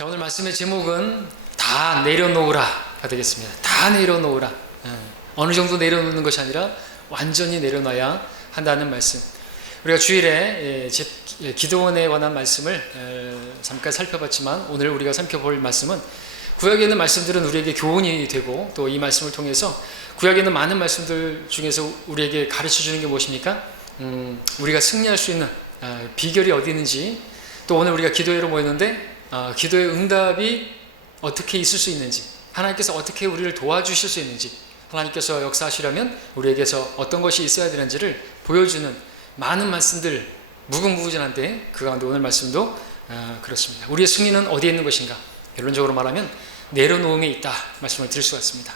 자, 오늘 말씀의 제목은 다 내려놓으라가 되겠습니다. 다 내려놓으라. 어느 정도 내려놓는 것이 아니라 완전히 내려놔야 한다는 말씀. 우리가 주일에 기도원에 관한 말씀을 잠깐 살펴봤지만, 오늘 우리가 살펴볼 말씀은 구약에 있는 말씀들은 우리에게 교훈이 되고, 또 이 말씀을 통해서 구약에 있는 많은 말씀들 중에서 우리에게 가르쳐 주는 게 무엇입니까? 우리가 승리할 수 있는 비결이 어디 있는지, 또 오늘 우리가 기도회로 모였는데 기도의 응답이 어떻게 있을 수 있는지, 하나님께서 어떻게 우리를 도와주실 수 있는지, 하나님께서 역사하시려면 우리에게서 어떤 것이 있어야 되는지를 보여주는 많은 말씀들, 무궁무진한데 그 가운데 오늘 말씀도 그렇습니다. 우리의 승리는 어디에 있는 것인가? 결론적으로 말하면 내려놓음에 있다 말씀을 드릴 수가 있습니다.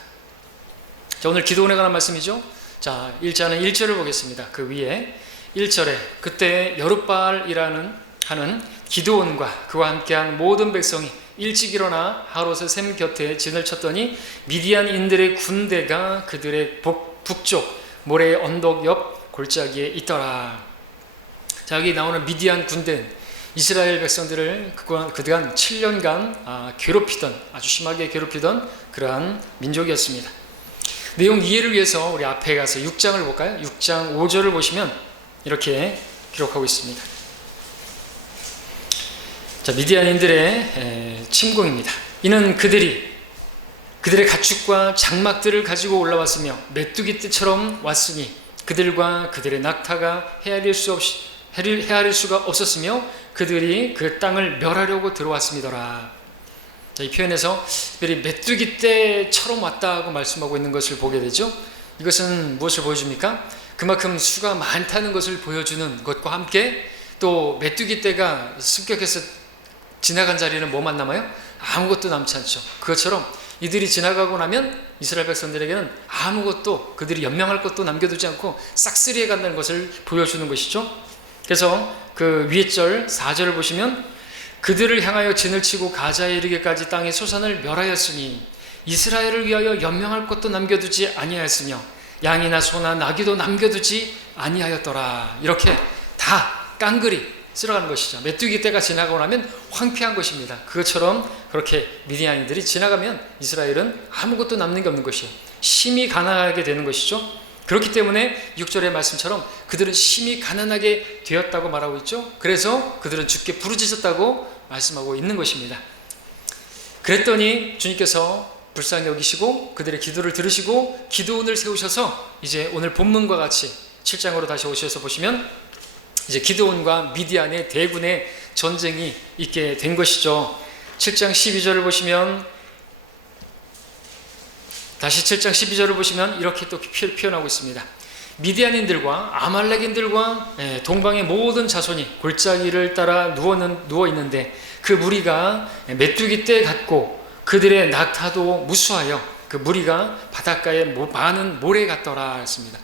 자, 오늘 기도원에 관한 말씀이죠. 자, 1장은 1절을 보겠습니다. 그 위에 1절에 그때 여룻바알이라는 하는 기드온과 그와 함께한 모든 백성이 일찍 일어나 하롯의 샘 곁에 진을 쳤더니 미디안인들의 군대가 그들의 북쪽 모래의 언덕 옆 골짜기에 있더라. 자, 여기 나오는 미디안 군대는 이스라엘 백성들을 그동안 7년간 괴롭히던, 아주 심하게 괴롭히던 그러한 민족이었습니다. 내용 이해를 위해서 우리 앞에 가서 6장을 볼까요? 6장 5절을 보시면 이렇게 기록하고 있습니다. 자, 미디안인들의 침공입니다. 이는 그들의 가축과 장막들을 가지고 올라왔으며 메뚜기 떼처럼 왔으니 그들과 그들의 낙타가 헤아릴 수가 없었으며 그들이 그 땅을 멸하려고 들어왔음이더라. 자, 이 표현에서 그들이 메뚜기 떼처럼 왔다고 말씀하고 있는 것을 보게 되죠. 이것은 무엇을 보여줍니까? 그만큼 수가 많다는 것을 보여주는 것과 함께, 또 메뚜기 떼가 습격해서 지나간 자리는 뭐만 남아요? 아무것도 남지 않죠. 그것처럼 이들이 지나가고 나면 이스라엘 백성들에게는 아무것도, 그들이 연명할 것도 남겨두지 않고 싹쓸이해 간다는 것을 보여주는 것이죠. 그래서 그 위에 절 4절을 보시면 그들을 향하여 진을 치고 가자에 이르기까지 땅의 소산을 멸하였으니 이스라엘을 위하여 연명할 것도 남겨두지 아니하였으며 양이나 소나 나귀도 남겨두지 아니하였더라. 이렇게 다 깡그리 쓸어가는 것이죠. 메뚜기 떼가 지나가고 나면 황폐한 것입니다. 그것처럼 그렇게 미디안인들이 지나가면 이스라엘은 아무것도 남는 게 없는 것이에요. 심히 가난하게 되는 것이죠. 그렇기 때문에 6절의 말씀처럼 그들은 심히 가난하게 되었다고 말하고 있죠. 그래서 그들은 주께 부르짖었다고 말씀하고 있는 것입니다. 그랬더니 주님께서 불쌍히 여기시고 그들의 기도를 들으시고 기드온을 세우셔서 이제 오늘 본문과 같이 7장으로 다시 오셔서 보시면 이제 기드온과 미디안의 대군의 전쟁이 있게 된 것이죠. 7장 12절을 보시면, 다시 7장 12절을 보시면 이렇게 또 표현하고 있습니다. 미디안인들과 아말렉인들과 동방의 모든 자손이 골짜기를 따라 누워 있는데 그 무리가 메뚜기 떼 같고 그들의 낙타도 무수하여 그 무리가 바닷가에 많은 모래 같더라 했습니다.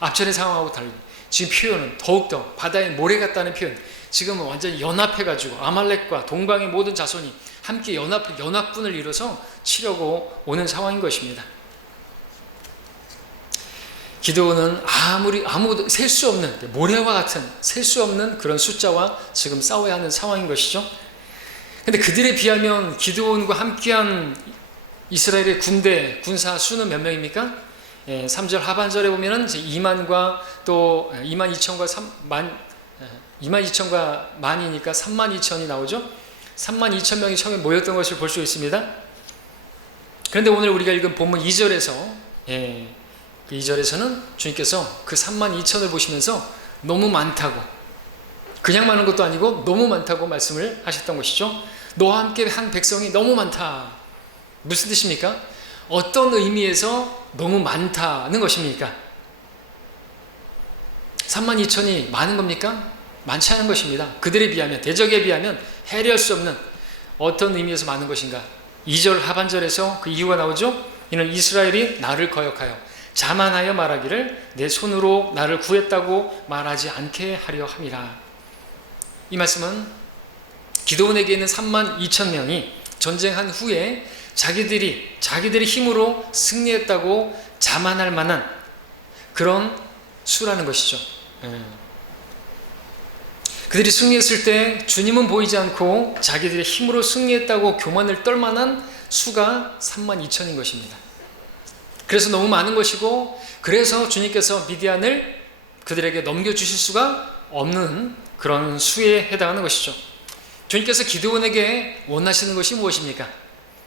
앞전의 상황하고 달리 지금 표현은 더욱더 바다에 모래 같다는 표현, 지금은 완전히 연합해가지고 아말렉과 동방의 모든 자손이 함께 연합군을 이뤄서 치려고 오는 상황인 것입니다. 기드온은 아무도 셀 수 없는, 모래와 같은 셀 수 없는 그런 숫자와 지금 싸워야 하는 상황인 것이죠. 근데 그들에 비하면 기드온과 함께한 이스라엘의 군사 수는 몇 명입니까? 3절 하반절에 보면은 2만과 또 2만 2천과 만이니까 3만 2천이 나오죠. 3만 2천 명이 처음에 모였던 것을 볼 수 있습니다. 그런데 오늘 우리가 읽은 본문 2절에서 그 2절에서는 주님께서 그 3만 2천을 보시면서 너무 많다고, 그냥 많은 것도 아니고 너무 많다고 말씀을 하셨던 것이죠. 너와 함께 한 백성이 너무 많다. 무슨 뜻입니까? 어떤 의미에서 너무 많다는 것입니까? 3만 2천이 많은 겁니까? 많지 않은 것입니다. 그들에 비하면, 대적에 비하면 해리할 수 없는 어떤 의미에서 많은 것인가? 2절 하반절에서 그 이유가 나오죠. 이는 이스라엘이 나를 거역하여 자만하여 말하기를 내 손으로 나를 구했다고 말하지 않게 하려 함이라. 이 말씀은 기드온에게 있는 3만 2천 명이 전쟁한 후에 자기들의 힘으로 승리했다고 자만할 만한 그런 수라는 것이죠. 그들이 승리했을 때 주님은 보이지 않고 자기들의 힘으로 승리했다고 교만을 떨 만한 수가 32,000인 것입니다. 그래서 너무 많은 것이고, 그래서 주님께서 미디안을 그들에게 넘겨주실 수가 없는 그런 수에 해당하는 것이죠. 주님께서 기드온에게 원하시는 것이 무엇입니까?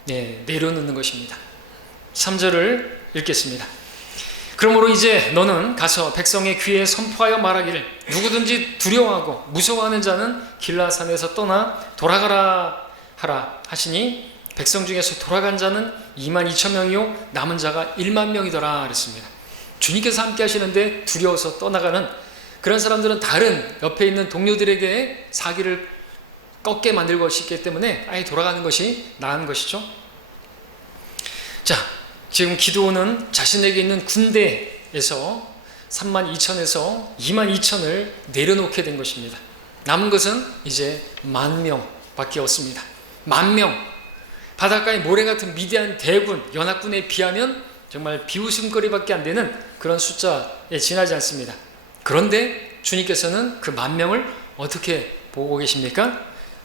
내려놓는 것입니다. 3절을 읽겠습니다. 그러므로 이제 너는 가서 백성의 귀에 선포하여 말하기를 누구든지 두려워하고 무서워하는 자는 길라산에서 떠나 돌아가라 하라 하시니 백성 중에서 돌아간 자는 22,000명이요 남은 자가 10,000명이더라 그랬습니다. 주님께서 함께 하시는데 두려워서 떠나가는 그런 사람들은 다른 옆에 있는 동료들에게 사기를 꺾게 만들 것이기 때문에 아예 돌아가는 것이 나은 것이죠. 자, 지금 기드온은 자신에게 있는 군대에서 32,000에서 22,000을 내려놓게 된 것입니다. 남은 것은 이제 10,000명밖에 없습니다. 10,000명. 바닷가의 모래 같은 미디안 대군 연합군에 비하면 정말 비웃음거리밖에 안 되는 그런 숫자에 지나지 않습니다. 그런데 주님께서는 그 10,000명을 어떻게 보고 계십니까?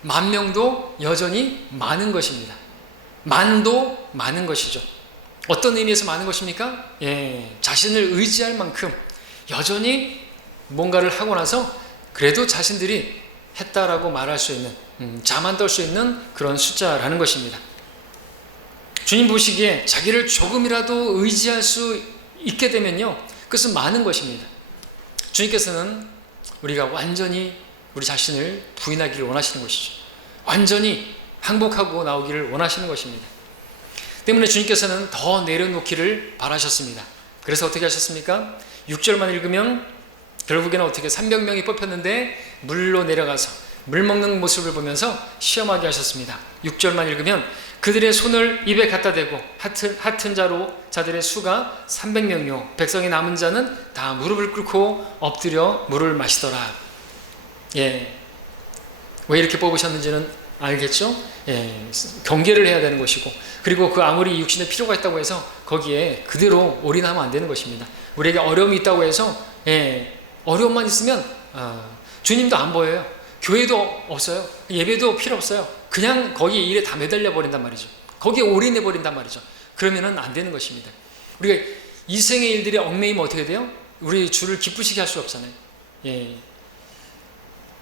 10,000명도 여전히 많은 것입니다. 만도 많은 것이죠. 어떤 의미에서 많은 것입니까? 자신을 의지할 만큼 여전히 뭔가를 하고 나서 그래도 자신들이 했다라고 말할 수 있는, 자만 떨 수 있는 그런 숫자라는 것입니다. 주님 보시기에 자기를 조금이라도 의지할 수 있게 되면요, 그것은 많은 것입니다. 주님께서는 우리가 완전히 우리 자신을 부인하기를 원하시는 것이죠. 완전히 항복하고 나오기를 원하시는 것입니다. 때문에 주님께서는 더 내려놓기를 바라셨습니다. 그래서 어떻게 하셨습니까? 6절만 읽으면 결국에는 어떻게 300명이 뽑혔는데 물로 내려가서 물 먹는 모습을 보면서 시험하게 하셨습니다. 6절만 읽으면 그들의 손을 입에 갖다 대고 하튼 자들의 수가 300명이요 백성의 남은 자는 다 무릎을 꿇고 엎드려 물을 마시더라. 왜 이렇게 뽑으셨는지는 알겠죠? 경계를 해야 되는 것이고, 그리고 그 아무리 육신의 필요가 있다고 해서 거기에 그대로 올인하면 안 되는 것입니다. 우리에게 어려움이 있다고 해서 어려움만 있으면 주님도 안 보여요. 교회도 없어요. 예배도 필요 없어요. 그냥 거기 일에 다 매달려 버린단 말이죠. 거기에 올인해 버린단 말이죠. 그러면은 안 되는 것입니다. 우리가 이생의 일들이 얽매이면 어떻게 돼요? 우리 주를 기쁘시게 할 수 없잖아요.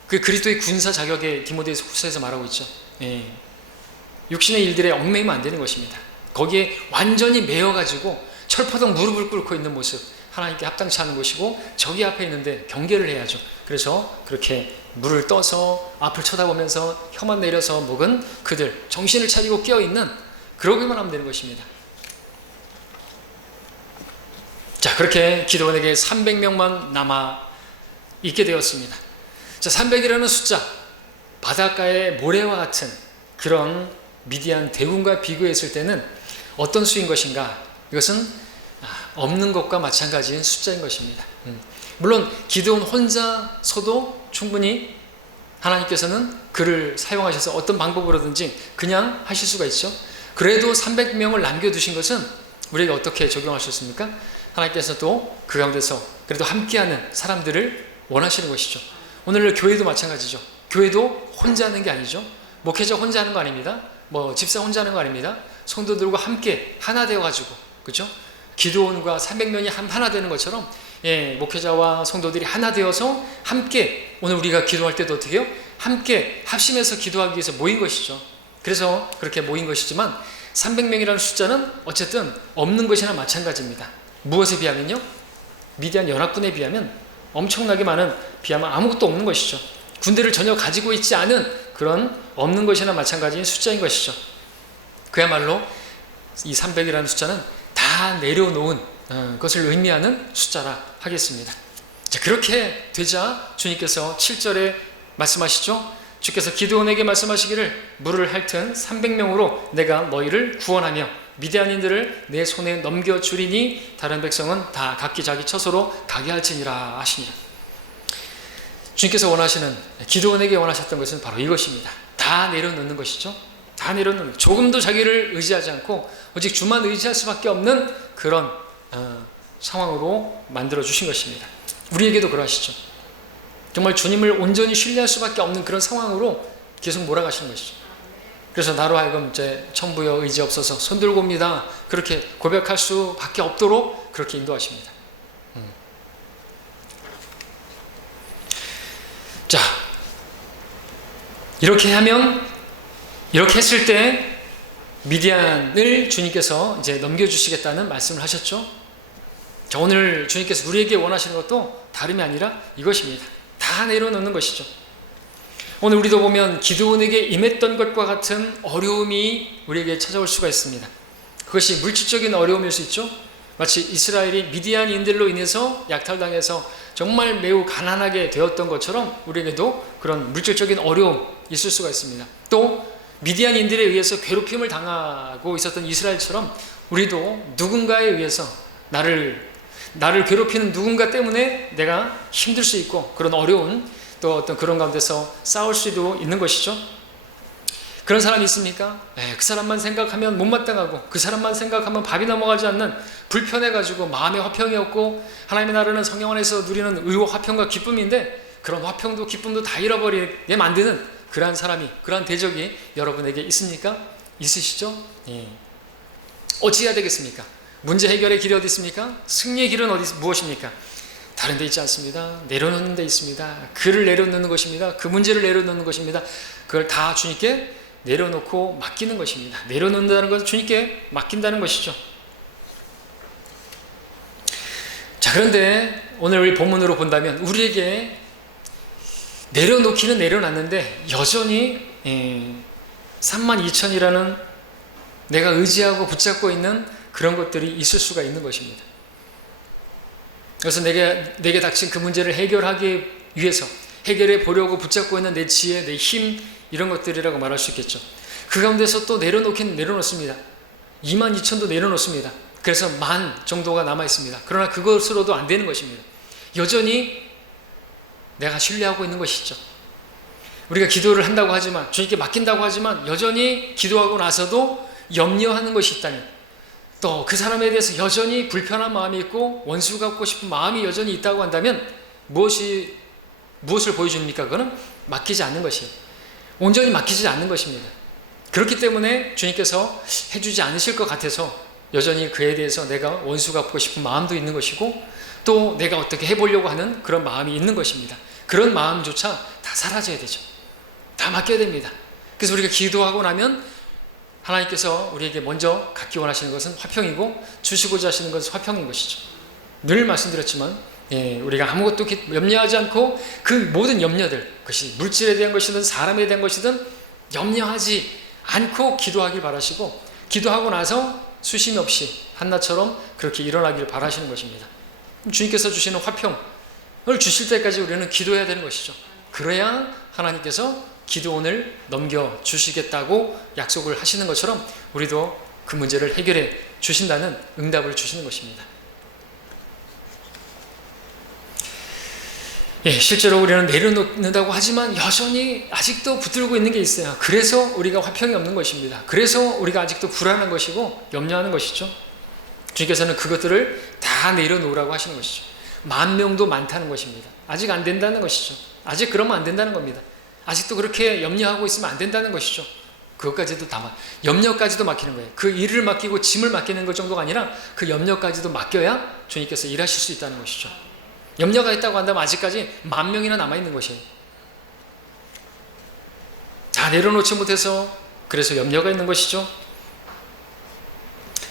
그 그리스도의 군사 자격에 디모데서 후서에서 말하고 있죠. 육신의 일들에 얽매이면 안 되는 것입니다. 거기에 완전히 매여가지고 철퍼덕 무릎을 꿇고 있는 모습, 하나님께 합당치 않은 것이고 저기 앞에 있는데 경계를 해야죠. 그래서 그렇게 물을 떠서 앞을 쳐다보면서 혀만 내려서 먹은 그들, 정신을 차리고 깨어있는, 그러기만 하면 되는 것입니다. 자, 그렇게 기드온에게 300명만 남아 있게 되었습니다. 자, 300이라는 숫자, 바닷가의 모래와 같은 그런 미디안 대군과 비교했을 때는 어떤 수인 것인가? 이것은 없는 것과 마찬가지인 숫자인 것입니다. 물론 기드온 혼자서도 충분히 하나님께서는 그를 사용하셔서 어떤 방법으로든지 그냥 하실 수가 있죠. 그래도 300명을 남겨두신 것은 우리에게 어떻게 적용하셨습니까? 하나님께서도 그 가운데서 그래도 함께하는 사람들을 원하시는 것이죠. 오늘 교회도 마찬가지죠. 교회도 혼자 하는 게 아니죠. 목회자 혼자 하는 거 아닙니다. 집사 혼자 하는 거 아닙니다. 성도들과 함께 하나 되어가지고, 그렇죠? 기드온과 300명이 하나 되는 것처럼 목회자와 성도들이 하나 되어서 함께, 오늘 우리가 기도할 때도 어떻게 해요? 함께 합심해서 기도하기 위해서 모인 것이죠. 그래서 그렇게 모인 것이지만 300명이라는 숫자는 어쨌든 없는 것이나 마찬가지입니다. 무엇에 비하면요? 미디안 연합군에 비하면 엄청나게 많은, 비하면 아무것도 없는 것이죠. 군대를 전혀 가지고 있지 않은 그런 없는 것이나 마찬가지인 숫자인 것이죠. 그야말로 이 300이라는 숫자는 다 내려놓은 것을 의미하는 숫자라 하겠습니다. 자, 그렇게 되자 주님께서 7절에 말씀하시죠. 주께서 기드온에게 말씀하시기를 물을 핥은 300명으로 내가 너희를 구원하며 미디안인들을 내 손에 넘겨주리니 다른 백성은 다 각기 자기 처소로 가게 할지니라 하시니라. 주님께서 원하시는, 기드온에게 원하셨던 것은 바로 이것입니다. 다 내려놓는 것이죠. 다 내려놓는, 조금도 자기를 의지하지 않고 오직 주만 의지할 수밖에 없는 그런 상황으로 만들어 주신 것입니다. 우리에게도 그러하시죠. 정말 주님을 온전히 신뢰할 수밖에 없는 그런 상황으로 계속 몰아가시는 것이죠. 그래서 나로 하여금 이제 천부여 의지 없어서 손들고 옵니다, 그렇게 고백할 수밖에 없도록 그렇게 인도하십니다. 자, 이렇게 하면, 이렇게 했을 때 미디안을 주님께서 이제 넘겨주시겠다는 말씀을 하셨죠. 자, 오늘 주님께서 우리에게 원하시는 것도 다름이 아니라 이것입니다. 다 내려놓는 것이죠. 오늘 우리도 보면 기드온에게 임했던 것과 같은 어려움이 우리에게 찾아올 수가 있습니다. 그것이 물질적인 어려움일 수 있죠. 마치 이스라엘이 미디안인들로 인해서 약탈당해서 정말 매우 가난하게 되었던 것처럼 우리에게도 그런 물질적인 어려움 있을 수가 있습니다. 또 미디안인들에 의해서 괴롭힘을 당하고 있었던 이스라엘처럼 우리도 누군가에 의해서 나를 괴롭히는 누군가 때문에 내가 힘들 수 있고, 그런 어려운 또 어떤 그런 가운데서 싸울 수도 있는 것이죠. 그런 사람이 있습니까? 그 사람만 생각하면 못마땅하고, 그 사람만 생각하면 밥이 넘어가지 않는, 불편해가지고 마음의 화평이 없고, 하나님의 나라는 성령 안에서 누리는 의와 화평과 기쁨인데 그런 화평도 기쁨도 다 잃어버리게 만드는 그러한 사람이, 그러한 대적이 여러분에게 있습니까? 있으시죠? 어찌해야 되겠습니까? 문제 해결의 길이 어디 있습니까? 승리의 길은 무엇입니까? 다른 데 있지 않습니다. 내려놓는 데 있습니다. 그를 내려놓는 것입니다. 그 문제를 내려놓는 것입니다. 그걸 다 주님께 내려놓고 맡기는 것입니다. 내려놓는다는 것은 주님께 맡긴다는 것이죠. 자, 그런데 오늘 우리 본문으로 본다면 우리에게 내려놓기는 내려놨는데 여전히 32,000이라는 내가 의지하고 붙잡고 있는 그런 것들이 있을 수가 있는 것입니다. 그래서 내게 닥친 그 문제를 해결하기 위해서 해결해 보려고 붙잡고 있는 내 지혜, 내 힘, 이런 것들이라고 말할 수 있겠죠. 그 가운데서 또 내려놓긴 내려놓습니다. 22,000도 내려놓습니다. 그래서 10,000 정도가 남아 있습니다. 그러나 그것으로도 안 되는 것입니다. 여전히 내가 신뢰하고 있는 것이죠. 우리가 기도를 한다고 하지만, 주님께 맡긴다고 하지만 여전히 기도하고 나서도 염려하는 것이 있다면, 또 그 사람에 대해서 여전히 불편한 마음이 있고 원수 갚고 싶은 마음이 여전히 있다고 한다면 무엇을 보여줍니까? 그거는 맡기지 않는 것이에요. 온전히 맡기지 않는 것입니다. 그렇기 때문에 주님께서 해주지 않으실 것 같아서 여전히 그에 대해서 내가 원수 갚고 싶은 마음도 있는 것이고, 또 내가 어떻게 해보려고 하는 그런 마음이 있는 것입니다. 그런 마음조차 다 사라져야 되죠. 다 맡겨야 됩니다. 그래서 우리가 기도하고 나면 하나님께서 우리에게 먼저 갖기 원하시는 것은 화평이고, 주시고자 하시는 것은 화평인 것이죠. 늘 말씀드렸지만 우리가 아무것도 염려하지 않고 그 모든 염려들, 그것이 물질에 대한 것이든 사람에 대한 것이든 염려하지 않고 기도하길 바라시고, 기도하고 나서 수심 없이 한나처럼 그렇게 일어나길 바라시는 것입니다. 주님께서 주시는 화평을 주실 때까지 우리는 기도해야 되는 것이죠. 그래야 하나님께서 기도원을 넘겨주시겠다고 약속을 하시는 것처럼 우리도 그 문제를 해결해 주신다는 응답을 주시는 것입니다. 실제로 우리는 내려놓는다고 하지만 여전히 아직도 붙들고 있는 게 있어요. 그래서 우리가 화평이 없는 것입니다. 그래서 우리가 아직도 불안한 것이고 염려하는 것이죠. 주님께서는 그것들을 다 내려놓으라고 하시는 것이죠. 10,000명도 많다는 것입니다. 아직 안 된다는 것이죠. 아직 그러면 안 된다는 겁니다. 아직도 그렇게 염려하고 있으면 안 된다는 것이죠. 그것까지도 염려까지도 맡기는 거예요. 그 일을 맡기고 짐을 맡기는 것 정도가 아니라 그 염려까지도 맡겨야 주님께서 일하실 수 있다는 것이죠. 염려가 있다고 한다면 아직까지 10,000명이나 남아있는 것이에요. 다 내려놓지 못해서 그래서 염려가 있는 것이죠.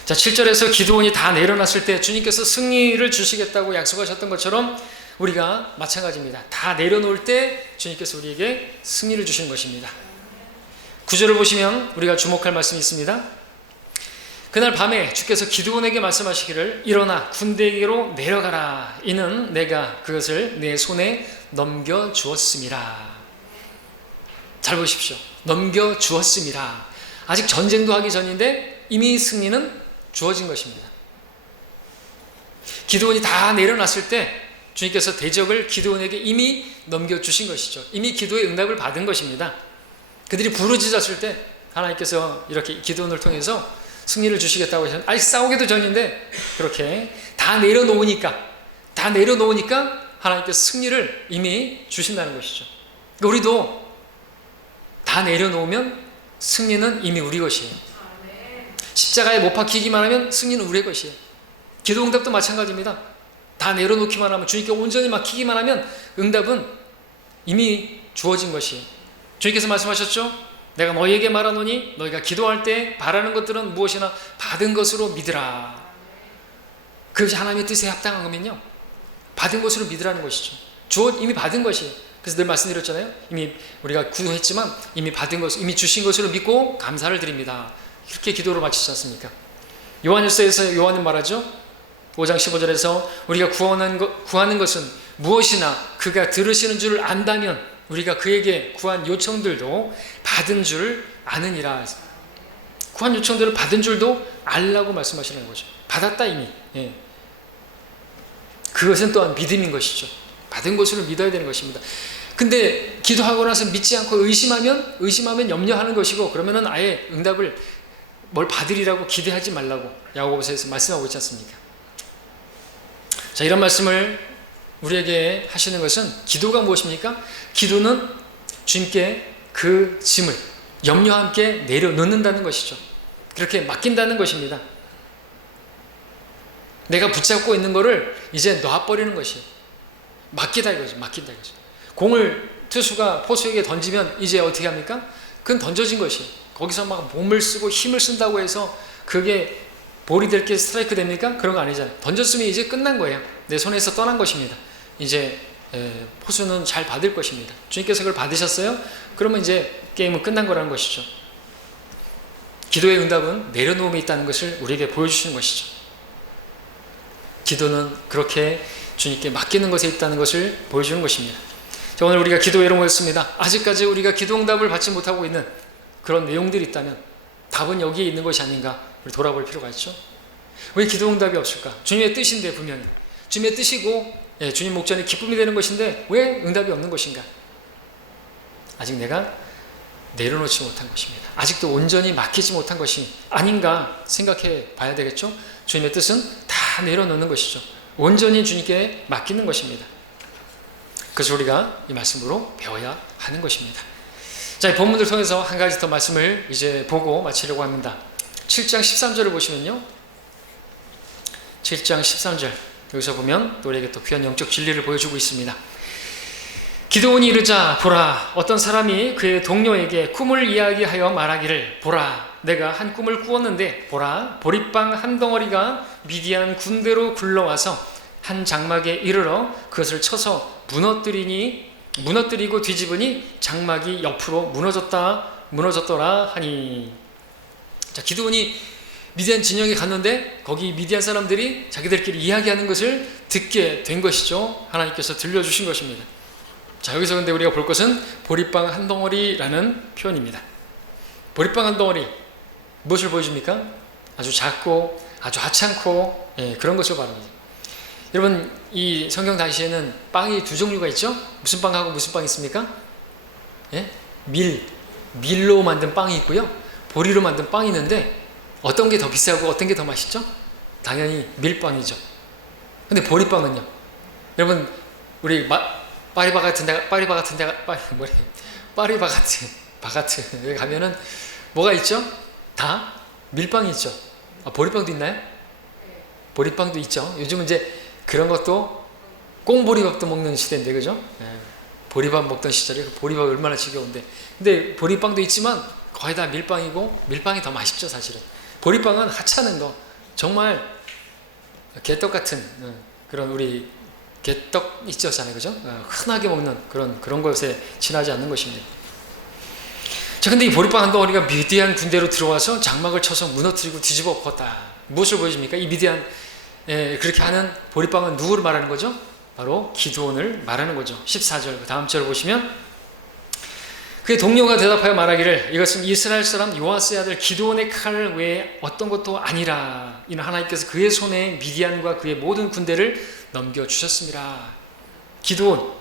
자, 7절에서 기드온이 다 내려놨을 때 주님께서 승리를 주시겠다고 약속하셨던 것처럼 우리가 마찬가지입니다. 다 내려놓을 때 주님께서 우리에게 승리를 주시는 것입니다. 9절을 보시면 우리가 주목할 말씀이 있습니다. 그날 밤에 주께서 기드온에게 말씀하시기를 일어나 군대에게로 내려가라. 이는 내가 그것을 내 손에 넘겨주었음이라. 잘 보십시오. 넘겨주었음이라. 아직 전쟁도 하기 전인데 이미 승리는 주어진 것입니다. 기드온이 다 내려놨을 때 주님께서 대적을 기드온에게 이미 넘겨주신 것이죠. 이미 기도의 응답을 받은 것입니다. 그들이 부르짖었을 때 하나님께서 이렇게 기드온을 통해서 승리를 주시겠다고 하셨는데, 아직 싸우기도 전인데 그렇게 다 내려놓으니까 하나님께서 승리를 이미 주신다는 것이죠. 그러니까 우리도 다 내려놓으면 승리는 이미 우리 것이에요. 십자가에 못 박히기만 하면 승리는 우리의 것이에요. 기도 응답도 마찬가지입니다. 다 내려놓기만 하면, 주님께 온전히 맡기기만 하면 응답은 이미 주어진 것이에요. 주님께서 말씀하셨죠? 내가 너희에게 말하노니 너희가 기도할 때 바라는 것들은 무엇이나 받은 것으로 믿으라. 그것이 하나님의 뜻에 합당한 거면요, 받은 것으로 믿으라는 것이죠. 이미 받은 것이에요. 그래서 늘 말씀드렸잖아요. 이미 우리가 구했지만 이미 받은 것, 이미 주신 것으로 믿고 감사를 드립니다. 이렇게 기도를 마치지 않습니까? 요한일서에서 요한은 말하죠. 5장 15절에서 우리가 구하는 것은 무엇이나 그가 들으시는 줄을 안다면 우리가 그에게 구한 요청들도 받은 줄 아느니라. 구한 요청들을 받은 줄도 알라고 말씀하시는 거죠. 받았다 이미. 예. 그것은 또한 믿음인 것이죠. 받은 것으로 믿어야 되는 것입니다. 근데 기도하고 나서 믿지 않고 의심하면 염려하는 것이고, 그러면은 아예 응답을 뭘 받으리라고 기대하지 말라고 야고보서에서 말씀하고 있지 않습니까? 자, 이런 말씀을 우리에게 하시는 것은, 기도가 무엇입니까? 기도는 주님께 그 짐을 염려와 함께 내려놓는다는 것이죠. 그렇게 맡긴다는 것입니다. 내가 붙잡고 있는 거를 이제 놔버리는 것이에요. 맡기다 이거죠. 맡긴다 이거죠. 공을 투수가 포수에게 던지면 이제 어떻게 합니까? 그건 던져진 것이에요. 거기서 막 몸을 쓰고 힘을 쓴다고 해서 그게 볼이 될 게 스트라이크 됩니까? 그런 거 아니잖아요. 던졌으면 이제 끝난 거예요. 내 손에서 떠난 것입니다. 이제 포수는 잘 받을 것입니다. 주님께서 그걸 받으셨어요? 그러면 이제 게임은 끝난 거라는 것이죠. 기도의 응답은 내려놓음에 있다는 것을 우리에게 보여주시는 것이죠. 기도는 그렇게 주님께 맡기는 것에 있다는 것을 보여주는 것입니다. 자, 오늘 우리가 기도에 이런 거였습니다. 아직까지 우리가 기도 응답을 받지 못하고 있는 그런 내용들이 있다면 답은 여기에 있는 것이 아닌가, 우리 돌아볼 필요가 있죠. 왜 기도 응답이 없을까? 주님의 뜻인데, 분명히 주님의 뜻이고 주님 목전에 기쁨이 되는 것인데 왜 응답이 없는 것인가? 아직 내가 내려놓지 못한 것입니다. 아직도 온전히 맡기지 못한 것이 아닌가 생각해 봐야 되겠죠. 주님의 뜻은 다 내려놓는 것이죠. 온전히 주님께 맡기는 것입니다. 그래서 우리가 이 말씀으로 배워야 하는 것입니다. 자, 이 본문을 통해서 한 가지 더 말씀을 이제 보고 마치려고 합니다. 7장 13절을 보시면요, 7장 13절, 여기서 보면 또 우리에게 또 귀한 영적 진리를 보여주고 있습니다. 기드온이 이르자 보라, 어떤 사람이 그의 동료에게 꿈을 이야기하여 말하기를, 보라, 내가 한 꿈을 꾸었는데 보라, 보리빵 한 덩어리가 미디안 군대로 굴러와서 한 장막에 이르러 그것을 쳐서 무너뜨리고 뒤집으니 장막이 옆으로 무너졌더라 하니. 자, 기드온이 미디안 진영에 갔는데 거기 미디안 사람들이 자기들끼리 이야기하는 것을 듣게 된 것이죠. 하나님께서 들려주신 것입니다. 자, 여기서 근데 우리가 볼 것은 보리빵 한 덩어리라는 표현입니다. 보리빵 한 덩어리, 무엇을 보여줍니까? 아주 작고 아주 하찮고 그런 것을 말합니다. 여러분, 이 성경 당시에는 빵이 두 종류가 있죠. 무슨 빵하고 무슨 빵이 있습니까? 밀로 만든 빵이 있고요, 보리로 만든 빵이 있는데 어떤 게 더 비싸고 어떤 게 더 맛있죠? 당연히 밀빵이죠. 근데 보리빵은요, 여러분, 우리 파리바가트에 가면은 뭐가 있죠? 다 밀빵이 있죠. 보리빵도 있나요? 보리빵도 있죠. 요즘은 이제 그런 것도 꽁보리밥도 먹는 시대인데, 그죠? 보리밥 먹던 시절에 그 보리밥이 얼마나 지겨운데. 근데 보리빵도 있지만 거의 다 밀빵이고, 밀빵이 더 맛있죠, 사실은. 보리빵은 하찮은 거, 정말 개떡 같은 그런, 우리 개떡 있잖아요, 그죠? 흔하게 먹는 그런 것에 지나지 않는 것입니다. 자, 근데 이 보리빵 한 덩어리가 미디안 군대로 들어와서 장막을 쳐서 무너뜨리고 뒤집어 엎었다. 무엇을 보여줍니까? 이 미디안 그렇게 하는 보리빵은 누구를 말하는 거죠? 바로 기드온을 말하는 거죠. 14절, 그 다음 절을 보시면, 그의 동료가 대답하여 말하기를, 이것은 이스라엘 사람 요아스의 아들 기드온의 칼 외에 어떤 것도 아니라, 이는 하나님께서 그의 손에 미디안과 그의 모든 군대를 넘겨주셨습니다. 기드온은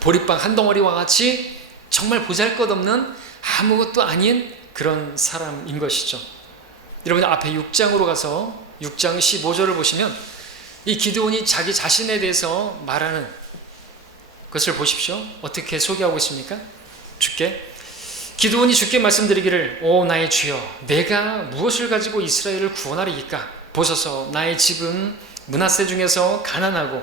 보리빵 한 덩어리와 같이 정말 보잘것없는 아무것도 아닌 그런 사람인 것이죠. 여러분, 앞에 6장으로 가서 6장 15절을 보시면 이 기드온이 자기 자신에 대해서 말하는 것을 보십시오. 어떻게 소개하고 있습니까? 주께 기드온이 주께 말씀드리기를 오 나의 주여 내가 무엇을 가지고 이스라엘을 구원하리이까? 보소서 나의 집은 므낫세 중에서 가난하고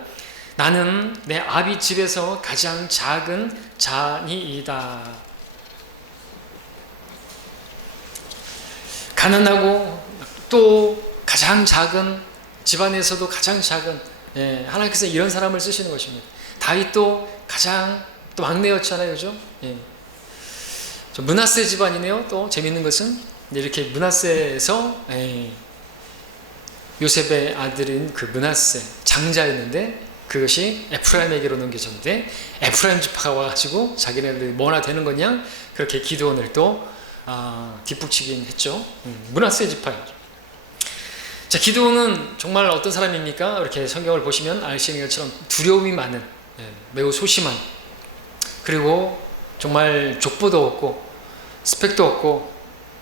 나는 내 아비 집에서 가장 작은 자니이다. 가난하고 또 가장 작은 집안에서도 가장 작은 하나님께서 이런 사람을 쓰시는 것입니다. 다윗도 가장 또 막내였잖아요, 그죠? 므낫세 집안이네요. 또 재밌는 것은 이렇게 므낫세에서 요셉의 아들인 그 므낫세 장자였는데 그것이 에프라임에게로 넘겨졌는데 에프라임 지파가 와가지고 자기네들이 뭐나 되는 거냐 그렇게 기드온을 또 뒷북치긴 했죠. 므낫세 지파였죠. 자, 기드온은 정말 어떤 사람입니까? 이렇게 성경을 보시면 아시는 것처럼 두려움이 많은 매우 소심한 그리고 정말 족보도 없고 스펙도 없고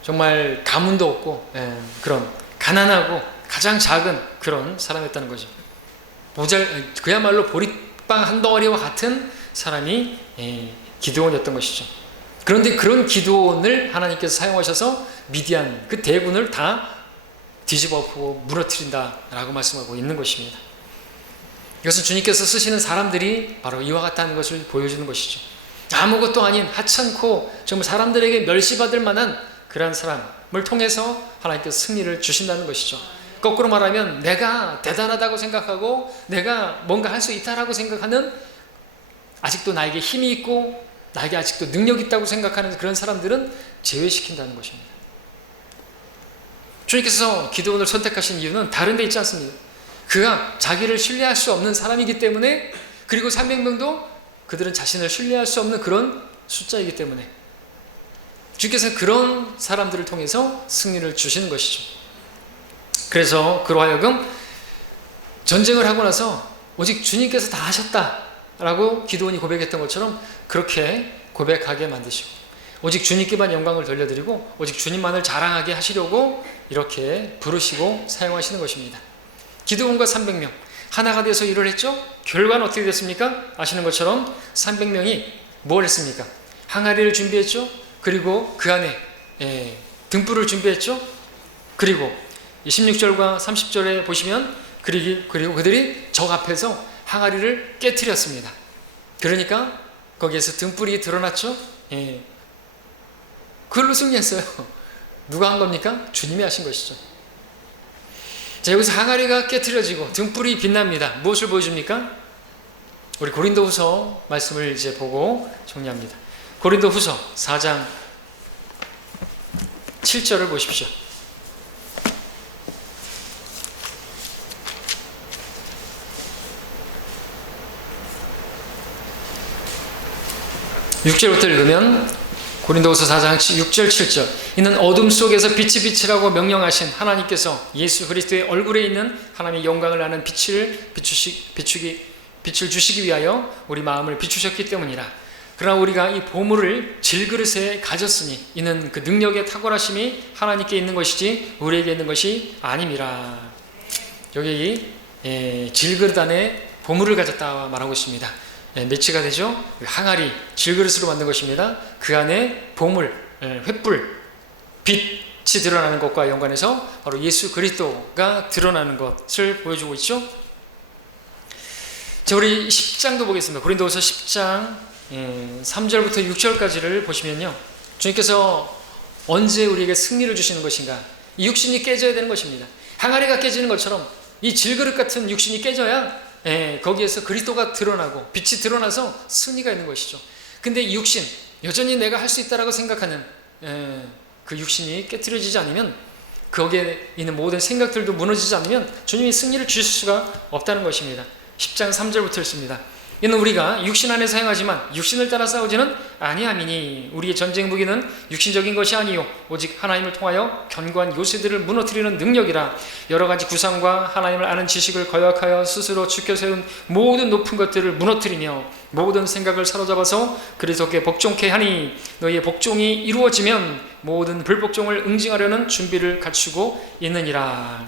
정말 가문도 없고 그런 가난하고 가장 작은 그런 사람이었다는 거죠. 그야말로 보리빵 한 덩어리와 같은 사람이 기드온이었던 것이죠. 그런데 그런 기드온을 하나님께서 사용하셔서 미디안 그 대군을 다 뒤집어 엎고 무너뜨린다라고 말씀하고 있는 것입니다. 이것은 주님께서 쓰시는 사람들이 바로 이와 같다는 것을 보여주는 것이죠. 아무것도 아닌 하찮고 정말 사람들에게 멸시받을 만한 그러한 사람을 통해서 하나님께서 승리를 주신다는 것이죠. 거꾸로 말하면 내가 대단하다고 생각하고 내가 뭔가 할 수 있다라고 생각하는 아직도 나에게 힘이 있고 나에게 아직도 능력이 있다고 생각하는 그런 사람들은 제외시킨다는 것입니다. 주님께서 기드온을 선택하신 이유는 다른 데 있지 않습니다. 그가 자기를 신뢰할 수 없는 사람이기 때문에 그리고 300명도 그들은 자신을 신뢰할 수 없는 그런 숫자이기 때문에 주께서는 그런 사람들을 통해서 승리를 주시는 것이죠. 그래서 그로 하여금 전쟁을 하고 나서 오직 주님께서 다 하셨다라고 기드온이 고백했던 것처럼 그렇게 고백하게 만드시고 오직 주님께만 영광을 돌려드리고 오직 주님만을 자랑하게 하시려고 이렇게 부르시고 사용하시는 것입니다. 기드온과 300명 하나가 돼서 일을 했죠. 결과는 어떻게 됐습니까? 아시는 것처럼 300명이 뭘 했습니까? 항아리를 준비했죠. 그리고 그 안에 등불을 준비했죠. 그리고 16절과 30절에 보시면 그리고 그들이 적 앞에서 항아리를 깨트렸습니다. 그러니까 거기에서 등불이 드러났죠. 그걸로 승리했어요. 누가 한 겁니까? 주님이 하신 것이죠. 자, 여기서 항아리가 깨트려지고 등불이 빛납니다. 무엇을 보여줍니까? 우리 고린도후서 말씀을 이제 보고 정리합니다. 고린도후서 4장 7절을 보십시오. (6절부터) 읽으면 고린도후서 4장 6절 7절 이는 어둠 속에서 빛이 비치라고 명령하신 하나님께서 예수 그리스도의 얼굴에 있는 하나님의 영광을 아는 빛을 주시기 위하여 우리 마음을 비추셨기 때문이라. 그러나 우리가 이 보물을 질그릇에 가졌으니 이는 그 능력의 탁월하심이 하나님께 있는 것이지 우리에게 있는 것이 아님이라. 여기 질그릇 안에 보물을 가졌다 말하고 있습니다. 매치가 되죠? 항아리, 질그릇으로 만든 것입니다. 그 안에 보물, 횃불, 빛이 드러나는 것과 연관해서 바로 예수 그리스도가 드러나는 것을 보여주고 있죠. 자, 우리 10장도 보겠습니다. 고린도후서 10장 3절부터 6절까지를 보시면요, 주님께서 언제 우리에게 승리를 주시는 것인가? 이 육신이 깨져야 되는 것입니다. 항아리가 깨지는 것처럼 이 질그릇 같은 육신이 깨져야 거기에서 그리스도가 드러나고 빛이 드러나서 승리가 있는 것이죠. 근데 이 육신, 여전히 내가 할 수 있다라고 생각하는 그 육신이 깨트려지지 않으면, 거기에 있는 모든 생각들도 무너지지 않으면 주님이 승리를 주실 수가 없다는 것입니다. 10장 3절부터 읽습니다. 이는 우리가 육신 안에서 행하지만 육신을 따라 싸우지는 아니함이니 우리의 전쟁 무기는 육신적인 것이 아니요 오직 하나님을 통하여 견고한 요새들을 무너뜨리는 능력이라. 여러 가지 구상과 하나님을 아는 지식을 거역하여 스스로 추켜 세운 모든 높은 것들을 무너뜨리며 모든 생각을 사로잡아서 그리스도께 복종케 하니 너희의 복종이 이루어지면 모든 불복종을 응징하려는 준비를 갖추고 있느니라.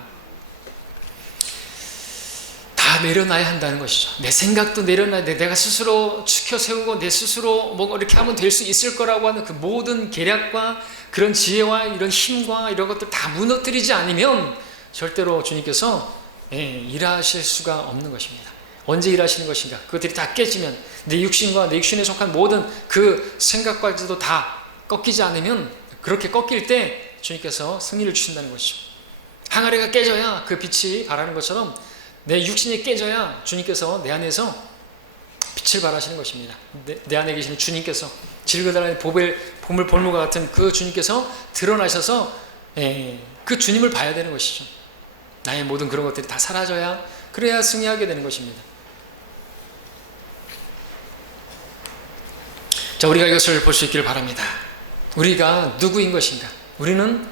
다 내려놔야 한다는 것이죠. 내 생각도 내려놔야 돼. 내가 스스로 추켜 세우고 내 스스로 뭐 이렇게 하면 될 수 있을 거라고 하는 그 모든 계략과 그런 지혜와 이런 힘과 이런 것들 다 무너뜨리지 않으면 절대로 주님께서 일하실 수가 없는 것입니다. 언제 일하시는 것인가? 그것들이 다 깨지면 내 육신과 내 육신에 속한 모든 그 생각까지도 다 꺾이지 않으면, 그렇게 꺾일 때 주님께서 승리를 주신다는 것이죠. 항아리가 깨져야 그 빛이 발하는 것처럼 내 육신이 깨져야 주님께서 내 안에서 빛을 발하시는 것입니다. 내 안에 계시는 주님께서, 질그다라의 보물 볼모과 같은 그 주님께서 드러나셔서 그 주님을 봐야 되는 것이죠. 나의 모든 그런 것들이 다 사라져야, 그래야 승리하게 되는 것입니다. 자, 우리가 이것을 볼 수 있기를 바랍니다. 우리가 누구인 것인가? 우리는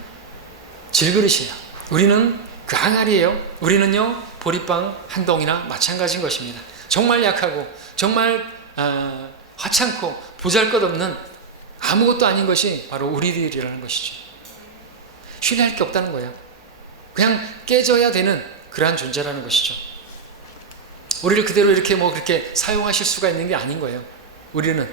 질그릇이에요. 우리는 그 항아리예요. 우리는요, 보리빵 한 덩이나 마찬가지인 것입니다. 정말 약하고 정말 하찮고 보잘것없는 아무것도 아닌 것이 바로 우리들이라는 것이죠. 신뢰할 게 없다는 거예요. 그냥 깨져야 되는 그러한 존재라는 것이죠. 우리를 그대로 이렇게 그렇게 사용하실 수가 있는 게 아닌 거예요. 우리는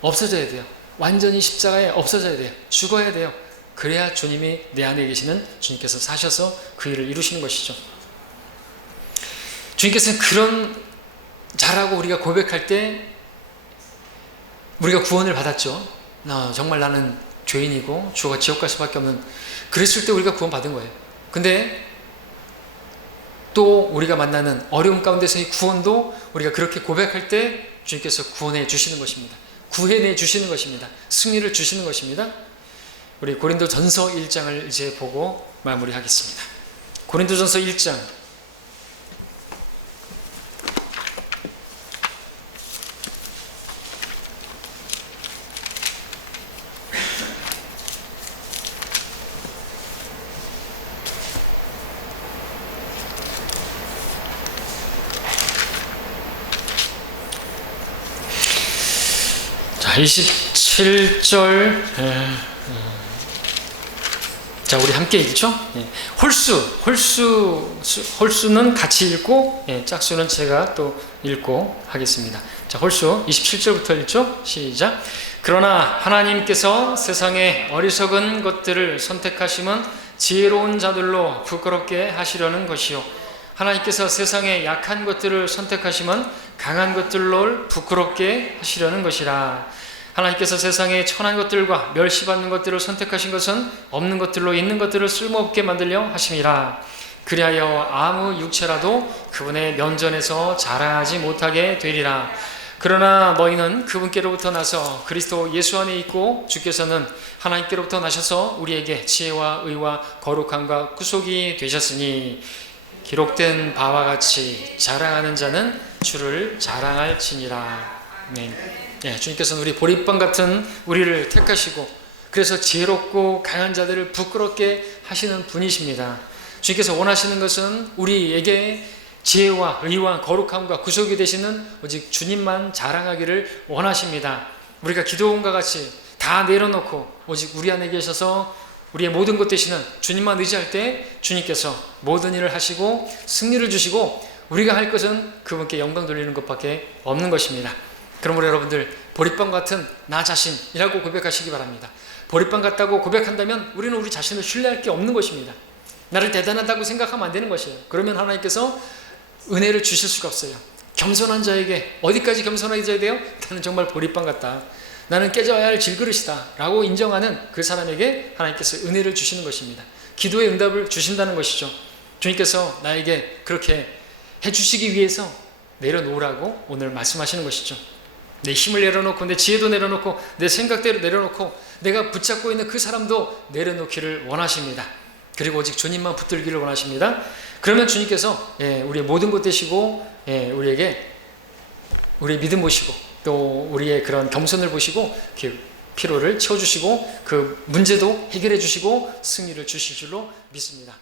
없어져야 돼요. 완전히 십자가에 없어져야 돼요. 죽어야 돼요. 그래야 주님이 내 안에 계시는 주님께서 사셔서 그 일을 이루시는 것이죠. 주님께서는 그런 자라고 우리가 고백할 때 우리가 구원을 받았죠. 정말 나는 죄인이고 죽어 지옥 갈 수밖에 없는, 그랬을 때 우리가 구원받은 거예요. 근데 또 우리가 만나는 어려움 가운데서의 구원도 우리가 그렇게 고백할 때 주님께서 구원해 주시는 것입니다. 구해내 주시는 것입니다. 승리를 주시는 것입니다. 우리 고린도전서 1장을 이제 보고 마무리하겠습니다. 고린도전서 1장 자, 27절. 자, 우리 함께 읽죠? 홀수는 같이 읽고, 짝수는 제가 또 읽고 하겠습니다. 자, 홀수 27절부터 읽죠? 시작. 그러나 하나님께서 세상의 어리석은 것들을 선택하심은 지혜로운 자들로 부끄럽게 하시려는 것이요, 하나님께서 세상의 약한 것들을 선택하심은 강한 것들로 부끄럽게 하시려는 것이라. 하나님께서 세상의 천한 것들과 멸시받는 것들을 선택하신 것은 없는 것들로 있는 것들을 쓸모없게 만들려 하심이라. 그리하여 아무 육체라도 그분의 면전에서 자랑하지 못하게 되리라. 그러나 너희는 그분께로부터 나서 그리스도 예수 안에 있고 주께서는 하나님께로부터 나셔서 우리에게 지혜와 의와 거룩함과 구속이 되셨으니 기록된 바와 같이 자랑하는 자는 주를 자랑할지니라. 아멘. 주님께서는 우리 보리빵 같은 우리를 택하시고, 그래서 지혜롭고 강한 자들을 부끄럽게 하시는 분이십니다. 주님께서 원하시는 것은 우리에게 지혜와 의와 거룩함과 구속이 되시는 오직 주님만 자랑하기를 원하십니다. 우리가 기도원과 같이 다 내려놓고 오직 우리 안에 계셔서 우리의 모든 것 되시는 주님만 의지할 때 주님께서 모든 일을 하시고 승리를 주시고, 우리가 할 것은 그분께 영광 돌리는 것밖에 없는 것입니다. 그러므로 여러분들, 보리빵 같은 나 자신이라고 고백하시기 바랍니다. 보리빵 같다고 고백한다면 우리는 우리 자신을 신뢰할 게 없는 것입니다. 나를 대단하다고 생각하면 안 되는 것이에요. 그러면 하나님께서 은혜를 주실 수가 없어요. 겸손한 자에게, 어디까지 겸손해져야 돼요? 나는 정말 보리빵 같다, 나는 깨져야 할 질그릇이다 라고 인정하는 그 사람에게 하나님께서 은혜를 주시는 것입니다. 기도의 응답을 주신다는 것이죠. 주님께서 나에게 그렇게 해주시기 위해서 내려놓으라고 오늘 말씀하시는 것이죠. 내 힘을 내려놓고 내 지혜도 내려놓고 내 생각대로 내려놓고 내가 붙잡고 있는 그 사람도 내려놓기를 원하십니다. 그리고 오직 주님만 붙들기를 원하십니다. 그러면 주님께서 우리의 모든 것 되시고, 우리에게 우리의 믿음 보시고 또 우리의 그런 겸손을 보시고 그 피로를 채워주시고 그 문제도 해결해 주시고 승리를 주실 줄로 믿습니다.